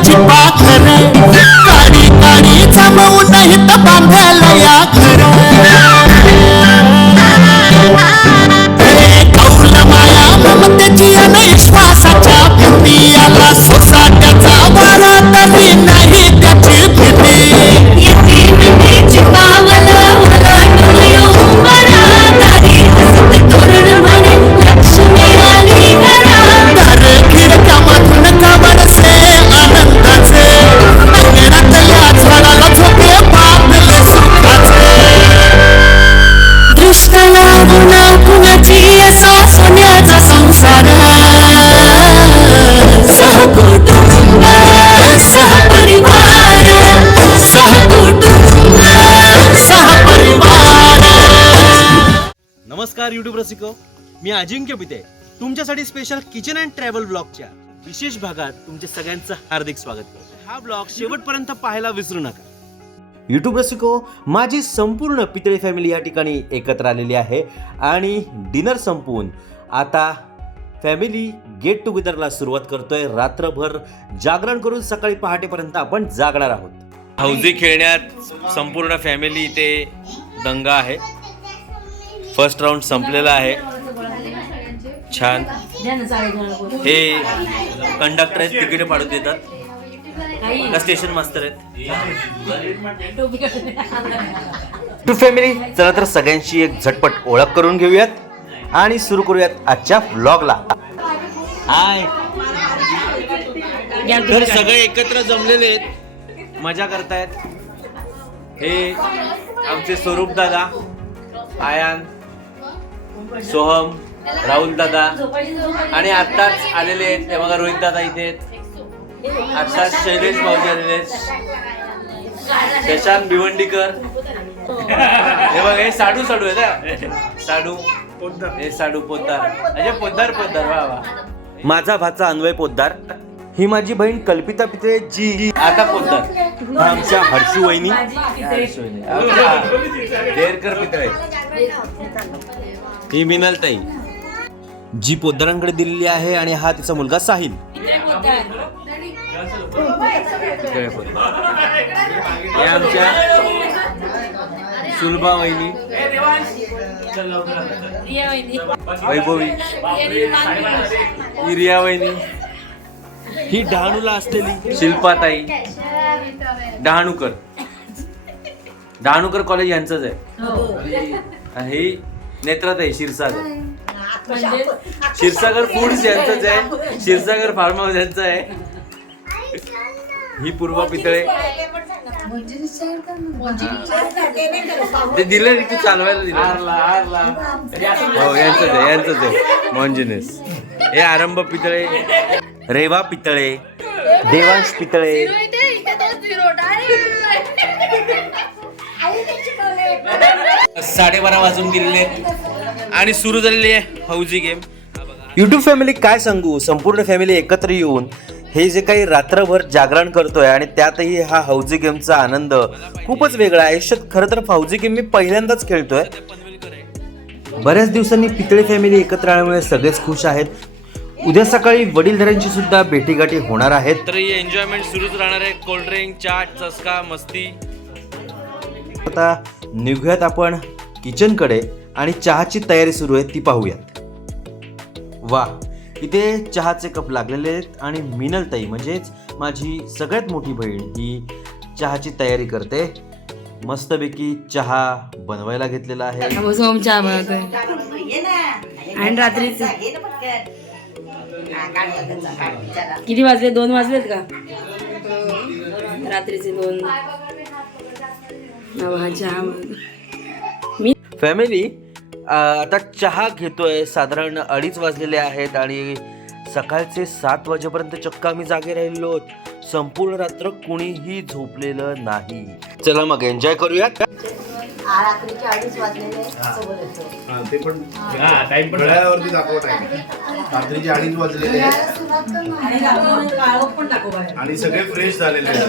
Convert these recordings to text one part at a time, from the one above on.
पिठाची पाखर काडी काडी जमवून हित बांधायला या घर रसिको मी अजिंक्य पिते. तुमच्यासाठी स्पेशल किचन अँड ट्रॅव्हल ब्लॉगच्या विशेष भागात तुमचे सगळ्यांचं हार्दिक स्वागत करतो. हा ब्लॉग शेवटपर्यंत पाहायला विसरू नका. यूट्यूब रसिको माझी संपूर्ण पितळी फॅमिली या ठिकाणी एकत्र आलेली आहे आणि डिनर संपवून आता फॅमिली गेट टुगेदरला सुरुवात करतोय. रात्रभर जागरण करून सकाळी पहाटेपर्यंत आपण जागणार आहोत. हौजी खेळण्यात संपूर्ण फॅमिली इथे दंगा आहे. फर्स्ट राऊंड संपलेला आहे. छान. हे कंडक्टर आहेत तिकीट पाडून देतात. स्टेशन मास्तर आहेत? टू फॅमिली चला तर सगळ्यांची एक झटपट ओळख करून घेऊयात आणि सुरू करूयात आजच्या ब्लॉगला हाय. तर सगळे एकत्र जमलेले आहेत. मजा करतायत. हे आमचे स्वरूप दादा आयान सोहम राहुल दादा आणि आत्ताच आलेले आहेत. ते बघा रोहित दादा इथे आहेत. आत्ताच शैलेश भाऊजी आलेले आहेत. शशांक भिवंडीकर. हे बघ हे साडू साडू आहे ना साडू. हे साडू पोद्दार. म्हणजे पोद्दार पोद्दार. वा वा. माझा भाचा अन्वय पोद्दार. ही माझी बहीण कल्पिता पित्रे जी. आता पोद्दार. हा आमच्या हर्षू वहिनी. हर्षू वहिनी. आमच्या देरकर पित्रे. ही मिनल ताई. जी पोद्दारांकडे दिलेली आहे आणि हा तिचा मुलगा साहिल. हे आमच्या सुलभा वहिनी. वैभवी. ही रिया वहिनी. ही डहाणूला असलेली शिल्पाताई. डहाणूकर. डहाणूकर कॉलेज यांचंच आहे. ही. नेत्राताई क्षीरसागर. क्षीरसागर फूड्स यांचंच आहे. क्षीरसागर फार्म हाऊस यांचं आहे. ही पूर्वा पितळे. ते दिले की चालवायला दिले हो यांचंच आहे यांचंच आहे. मॉन्जिनेस हे आरंभ पितळे. रेवा पितळे. देवांश पितळे. साडेबारा वाजून गेलेले आहेत. आणि सुरू झालेली आहे हौजी गेम. युट्यूब फॅमिली काय सांगू? संपूर्ण फॅमिली एकत्र येऊन हे जे काही रात्रभर जागरण करतोय आणि त्यातही हा हौजी गेमचा आनंद खूपच वेगळा आहे. आयुष्यात खरं तर हौजी गेम मी पहिल्यांदाच खेळतोय. बऱ्याच दिवसांनी पितळे फॅमिली एकत्र आल्यामुळे सगळेच खुश आहेत. उद्या सकाळी वडीलधाऱ्यांची सुद्धा भेटीगाठी होणार आहेत. तर एन्जॉयमेंट सुरूच राहणार आहे. कोल्ड्रिंक चाट चस्का मस्ती. आता निघूयात आपण. किचनकडे आणि चहाची तयारी सुरू आहे ती पाहूयात. वा इथे चहाचे कप लागलेले आहेत आणि मिनलताई म्हणजेच माझी सगळ्यात मोठी बहीण ही चहाची तयारी करते. मस्तपैकी चहा बनवायला घेतलेला आहे. चहा बनवतोय. आणि रात्रीच. किती वाजले? दोन वाजलेत का? रात्रीचे दोन. चहा फॅमिली आता चहा घेतोय. साधारण अडीच वाजलेले आहेत आणि सकाळचे सात वाजेपर्यंत चक्क आम्ही जागे राहिलो संपूर्ण रात्र कुणीही झोपलेलं नाही. चला मग एन्जॉय करूयात. ते पण घड्याळावरती दाखवा टाइम रात्रीचे अडीच वाजलेले आहेत. आणि सगळे फ्रेश झालेले आहेत.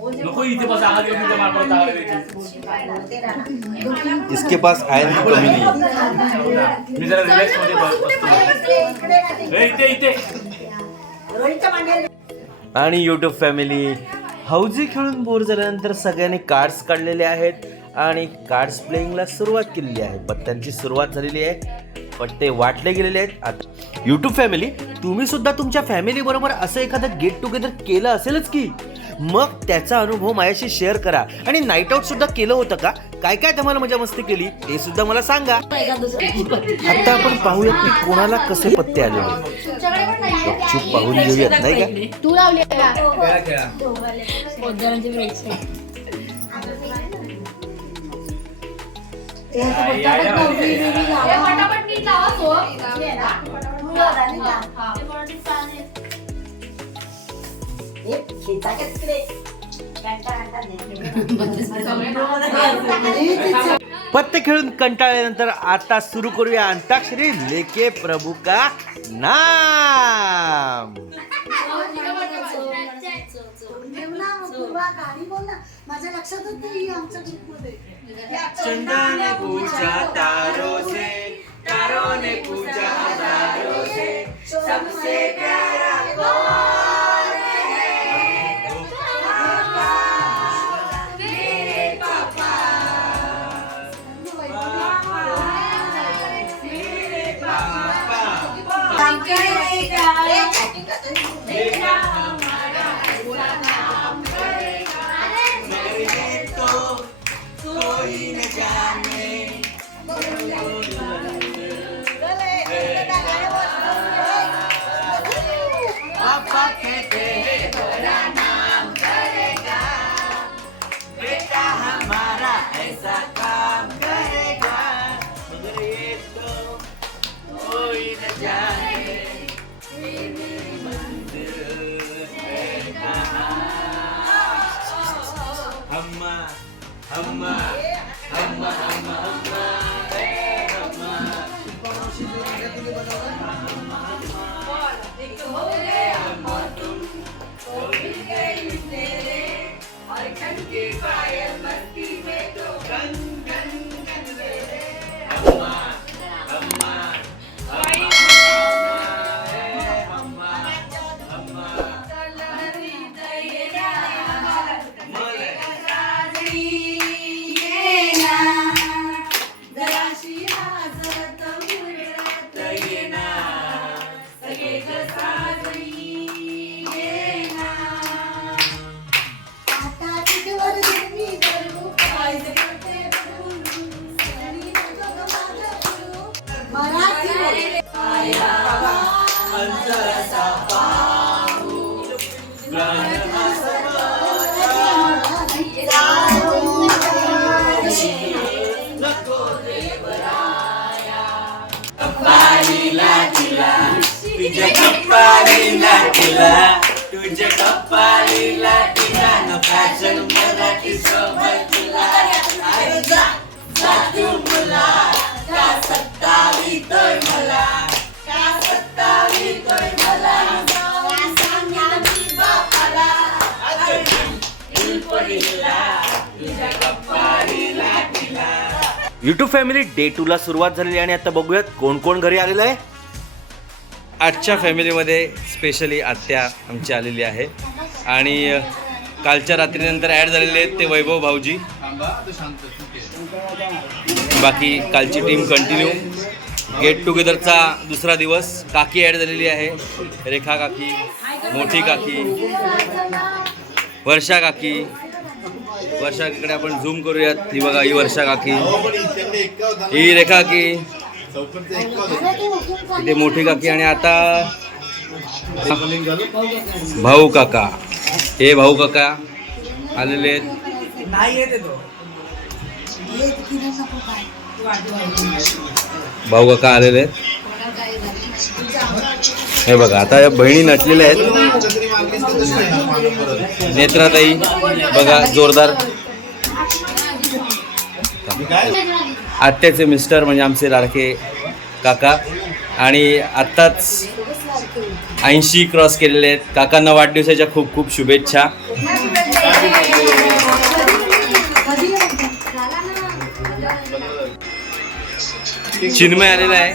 नको इथे बस आवाज येऊन इथे मार परत आवाज येते. इसके पास आयन की कमी नाही मी जरा रिलॅक्समध्ये बस- बसतो हे इथे इथे. आणि युट्यूब फॅमिली हौजी खेळून बोर झाल्यानंतर सगळ्यांनी कार्ड्स काढलेले आहेत आणि कार्ड्स प्लेइंगला सुरुवात केलेली आहे. पत्त्यांची सुरुवात झालेली आहे. पत्ते वाटले गेलेले आहेत. युट्यूब फॅमिली तुम्ही सुद्धा तुमच्या फॅमिली बरोबर असं एखादं गेट टुगेदर केलं असेलच की? मग त्याचा अनुभव माझ्याशी शेअर करा. आणि नाईट आऊट सुद्धा केलं होतं का? काय काय तुम्हाला मजा मस्ती केली ते सुद्धा मला सांगा. आता आपण पाहूयात की कोणाला कसे पत्ते आलेले चुप पाहून घेऊयात नाही का? तू लावली का? पटापट नीट लावा. पत्ते खेळून कंटाळल्यानंतर आता सुरू करूया अंताक्षरी लेके प्रभू का नाम माझ्या लक्षातच नाही आमच्या ग्रुपमध्ये चंदन पूजा तारो से तारो ने पूजा हजारों से सबसे प्यारा कौन Papa, que तुझ्या कपाळीला तिला तुझ्या कपाळीला तिला न फॅशन मराठी सोबत तुला अरे जा जा तू मुला. का सत्तावीतोय मला. का सत्तावीतोय मला. युट्यूब फॅमिली डे टू ला सुरुवात झालेली आणि आता बघूयात कोण कोण घरी आलेलं आहे. आजच्या फॅमिलीमध्ये स्पेशली आत्या आमची आलेली आहे. आणि कालच्या रात्रीनंतर ॲड झालेले आहेत ते वैभव भाऊजी. बाकी कालची टीम कंटिन्यू गेट टुगेदरचा दुसरा दिवस. काकी ॲड झालेली आहे. रेखा काकी मोठी काकी वर्षा काकी. वर्षाकडे आपण झूम करूयात. ही बघा ही वर्षा काकी. ही रेखा काकी. इथे मोठी काकी आणि आता भाऊ काका. हे भाऊ काका आलेले आहेत. भाऊ काका आलेले आहेत. हे बघा आता या बहिणी नटलेल्या आहेत. नेत्राताई बघा जोरदार. आत्याचे मिस्टर म्हणजे आमचे लाडके काका. आणि आत्ताच ऐंशी क्रॉस केलेले आहेत. काकांना वाढदिवसाच्या खूप खूप शुभेच्छा. चिन्मय आलेला आहे.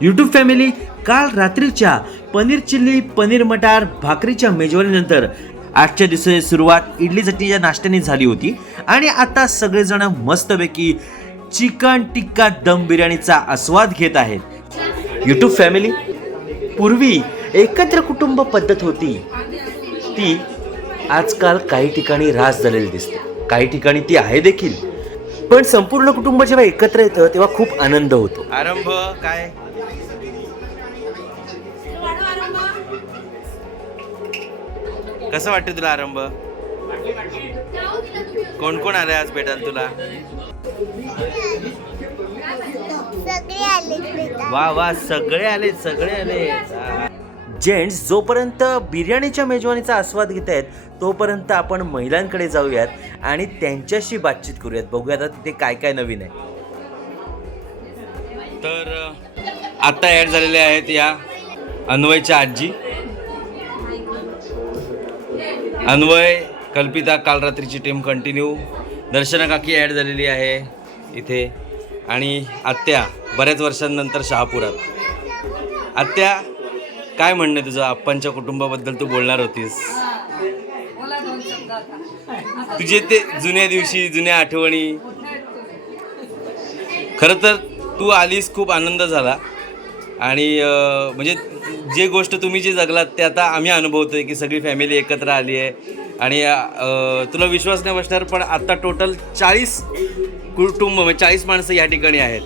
युट्यूब फॅमिली काल रात्रीच्या पनीर चिल्ली पनीर मटार भाकरीच्या मेजवानीनंतर आजच्या दिवसाची सुरुवात इडली चटणीच्या नाश्त्याने झाली होती. आणि आता सगळेजण मस्तपैकी चिकन टिक्का दम बिर्याणीचा आस्वाद घेत आहेत. युट्यूब फॅमिली पूर्वी एकत्र कुटुंब पद्धत होती. ती आजकाल काही ठिकाणी रास झालेली दिसते. काही ठिकाणी ती आहे देखील. पण संपूर्ण कुटुंब जेव्हा एकत्र येतं तेव्हा खूप आनंद होतो. आरंभ काय? कसं वाटतं तुला आरंभ? कोण कोण आले आज भेटायला तुला? वा वा सगळे आले सगळे आले जेंट्स जोपर्यंत बिर्याणीच्या मेजवानीचा आस्वाद घेत आहेत तोपर्यंत आपण महिलांकडे जाऊयात आणि त्यांच्याशी बातचीत करूयात. बघूयात आता तिथे काय काय नवीन आहे. तर आता ॲड झालेले आहेत या अन्वयच्या आजी. अन्वय कल्पिता काल रात्रीची टीम कंटिन्यू दर्शना काकी ॲड झालेली आहे इथे. आणि आत्या बऱ्याच वर्षांनंतर शहापुरात. आत्या काय म्हणणं तुझं? आप्पांच्या कुटुंबाबद्दल तू बोलणार होतीस. तुझे ते जुन्या दिवशी जुन्या आठवणी. खरं तर तू आलीस खूप आनंद झाला. आणि म्हणजे जे गोष्ट तुम्ही जे जगलात ते आता आम्ही अनुभवतोय की सगळी फॅमिली एकत्र आली आहे. आणि तुला विश्वास नाही बसणार पण आता टोटल चाळीस कुटुंब म्हणजे चाळीस माणसं या ठिकाणी आहेत.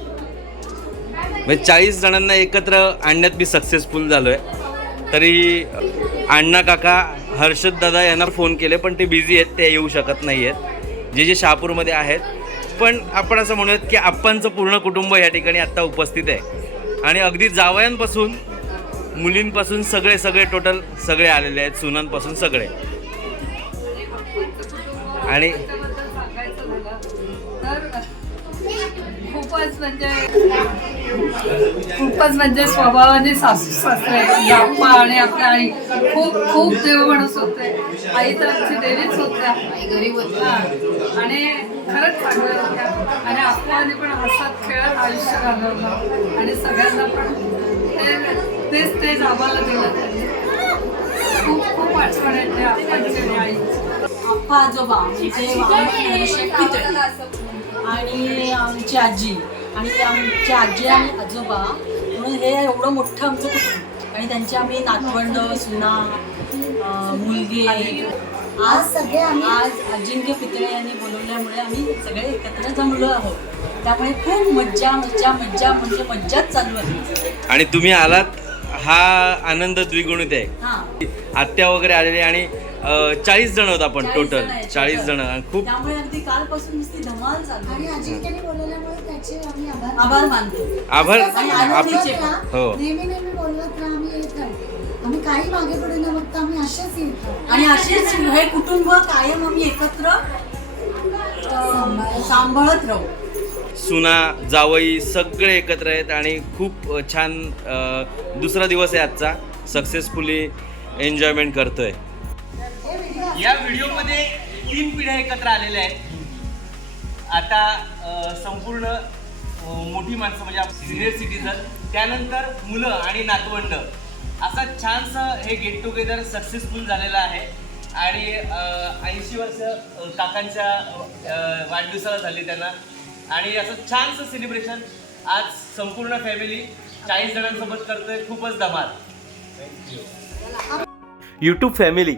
म्हणजे चाळीस जणांना एकत्र आणण्यात मी सक्सेसफुल झालो आहे तरी अण्णा काका हर्षद दादा यांना फोन केले पण ते बिझी आहेत ते येऊ शकत नाही आहेत जे जे शहापूरमध्ये आहेत. पण आपण असं म्हणूयात की आप्पांचं पूर्ण कुटुंब या ठिकाणी आत्ता उपस्थित आहे. आणि अगदी जावयांपासून मुलींपासून सगळे सगळे टोटल सगळे आलेले आहेत सुनांपासून सगळे. आणि खूपच म्हणजे खूपच म्हणजे स्वभावाने सासू सासरे म्हणजे आप्पा आणि आपल्या आई. खूप खूप देव माणूस होते. आई तर आमची देवीच होत्या. गरीब होत्या आणि खरंच चांगल्या होत्या. आणि आप्पाने पण हसत खेळत आयुष्य घालवलं. आणि सगळ्यांना पण ते तेच तेच आम्हाला दिलं. त्यांनी खूप खूप आठवण येते आप्पा आजोबा म्हणजे आणि आमची आजी. आणि आमची आजी आणि आजोबा. म्हणून हे एवढं मोठं आमचं कुटुंब. आणि त्यांची आम्ही नातवंड सुना मुलगी. आज सगळे आम्ही आज अजिंक्य पितळे यांनी बोलवल्यामुळे आम्ही सगळे एकत्र जमलो आहोत. त्यामुळे खूप मज्जा मज्जा मज्जा म्हणजे मज्जाच चालू आहे. आणि तुम्ही आलात हा आनंद द्विगुणित आहे. हां. आत्या वगैरे आलेले आणि चाळीस जण होत आपण 40 टोटल चाळीस. जण. खूप त्यामुळे अगदी कालपासून नुसती धमाल चालू आणि आहे. अजिंक्यने बोलवल्यामुळे त्याचे आम्ही आभार. हो. आम्ही काही मागे पुढे न बघता आम्ही असेच येत आणि असेच हे कुटुंब कायम आम्ही एकत्र सांभाळत राहू. सुना जावई सगळे एकत्र आहेत आणि खूप छान दुसरा दिवस आहे आजचा. सक्सेसफुली एन्जॉयमेंट करतोय. या व्हिडिओमध्ये तीन पिढ्या एकत्र आलेल्या आहेत. आता संपूर्ण मोठी माणसं म्हणजे सिनियर सिटीजन त्यानंतर मुलं आणि नातवंड. असा छानसं हे गेट टुगेदर सक्सेसफुल झालेलं आहे. आणि ऐंशी वर्ष काकांच्या वाढदिवसाला झाली त्यांना. आणि असं छानसं सेलिब्रेशन आज संपूर्ण फॅमिली चाळीस जणांसोबत करतोय. खूपच धमाल. यूट्यूब फॅमिली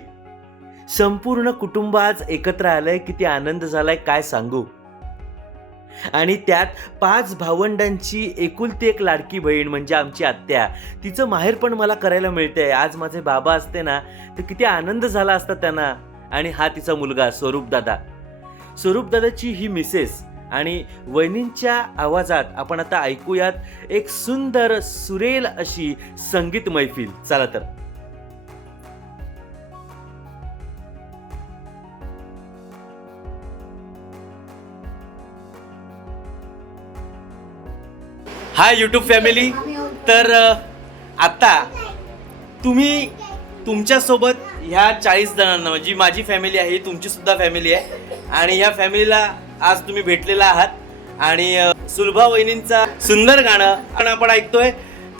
संपूर्ण कुटुंब आज एकत्र आलंय. किती आनंद झालाय काय सांगू? आणि त्यात पाच भावंडांची एकुलती एक लाडकी बहीण म्हणजे आमची आत्या. तिचं माहेर पण मला करायला मिळते आज माझे बाबा असते ना तर किती आनंद झाला असता त्यांना. आणि हा तिचा मुलगा स्वरूप दादा. स्वरूप दादाची ही मिसेस आणि वहिनींच्या आवाजात आपण आता ऐकूयात एक सुंदर सुरेल अशी संगीत मैफिल. चला तर. हाय यूट्यूब फॅमिली तर आता तुम्ही तुमच्यासोबत ह्या चाळीस जणांना म्हणजे माझी फॅमिली आहे तुमची सुद्धा फॅमिली आहे. आणि ह्या फॅमिलीला आज तुम्ही भेटलेला आहात. आणि सुलभा वहिनींचा सुंदर गाणं आणि आपण ऐकतोय.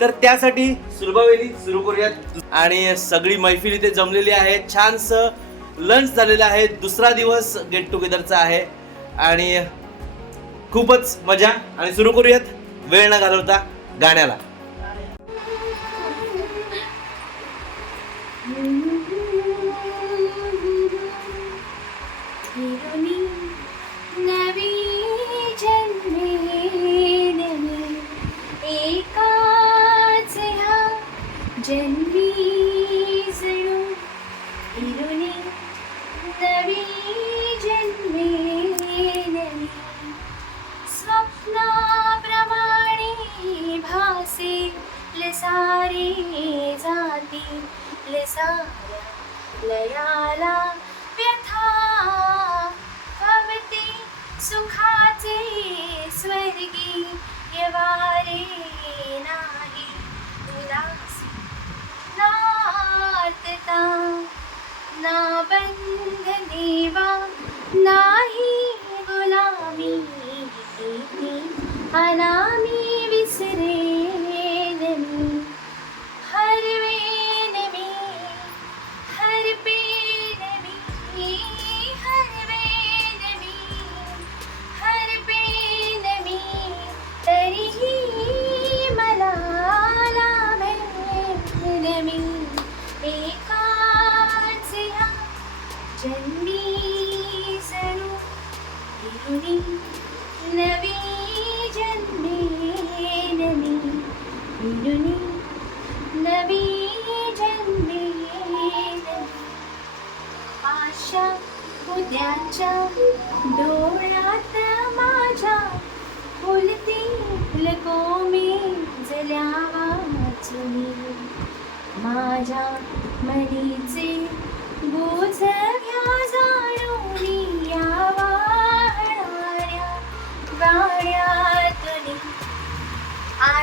तर त्यासाठी सुलभा वहिनी सुरू करूयात. आणि सगळी मैफिल इथे जमलेली आहे. छानसं लंच झालेलं आहे. दुसरा दिवस गेट टुगेदरचा आहे. आणि खूपच मजा. आणि सुरू करूयात. वेळ न घालवता गाण्याला. लसाऱ्या लयाला व्यथा. भवती सुखाचे स्वर्गी यवारे नाही. उदासी नार्तता ना बंध देवा नाही गुलामी. अनामी विसरे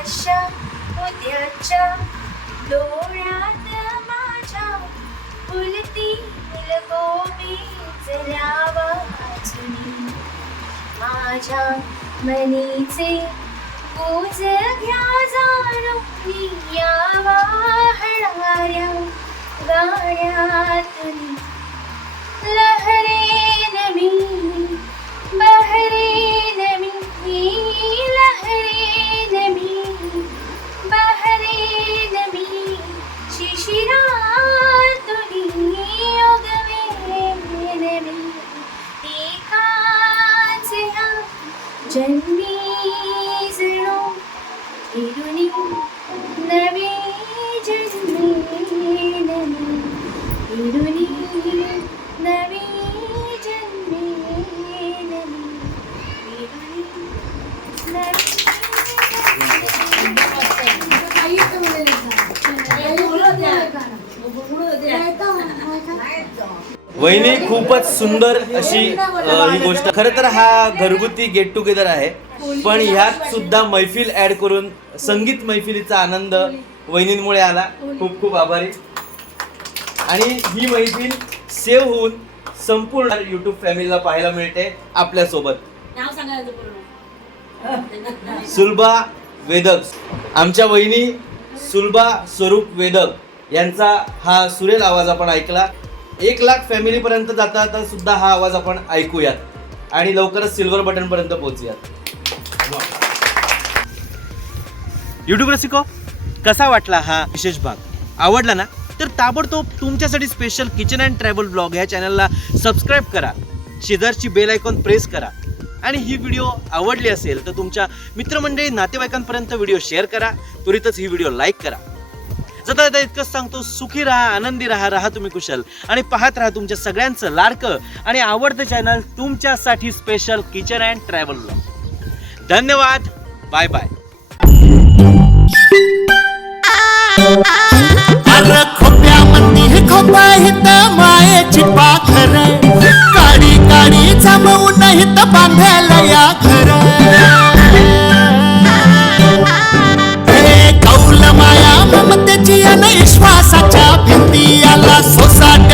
आशा उद्याच्या डोळ्यात माझ्या फुलती गोबी जल्या माझ्या मनीचे पूज घ्या जाणून या वाहणाऱ्या गाण्यातुनी. लहरेन मी बहरेन मी बहरेन मी शिशिरातुनी योगवेन मी एकाच खूपच सुंदर अशी ही गोष्ट. खरं तर हा घरगुती गेट टुगेदर आहे. पण ह्यात सुद्धा मैफिल ऍड करून संगीत मैफिलीचा आनंद वहिनींमुळे आला. खूप खूप आभारी. आणि ही मैफिल सेव्ह होऊन संपूर्ण युट्यूब फॅमिलीला पाहायला मिळते आपल्यासोबत. सुलभा वेदक. आमच्या वहिनी सुलभा स्वरूप वेदक यांचा हा सुरेल आवाज आपण ऐकला. एक लाख फॅमिली पर्यंत जाता सुद्धा हा आवाज आपण ऐकूयात. आणि लवकरच सिल्वर बटन पर्यंत पोहोचूयात. युट्यूब रसिको कसा वाटला हा विशेष भाग? आवडला ना? तर ताबडतोब तुमच्यासाठी special kitchen and travel blog ह्या चॅनलला सबस्क्राईब करा. शेजारची बेल आयकॉन प्रेस करा. आणि ही व्हिडिओ आवडली असेल तर तुमच्या मित्रमंडळी नातेवाईकांपर्यंत व्हिडिओ शेअर करा. त्वरितच ही व्हिडिओ लाईक करा. सदा इतकंच सांगतो सुखी राहा आनंदी राहा राहा तुम्ही कुशल. आणि पाहत राहा तुमच्या सगळ्यांचं लाडकं. आणि आवडतं चॅनल तुमच्यासाठी special kitchen and travel blog धन्यवाद. बाय बाय मायेची काळी काळी जमवून हित बांधायला या हे कौल माया ममते India, Ishwasa, Chapindi, Allah, Society.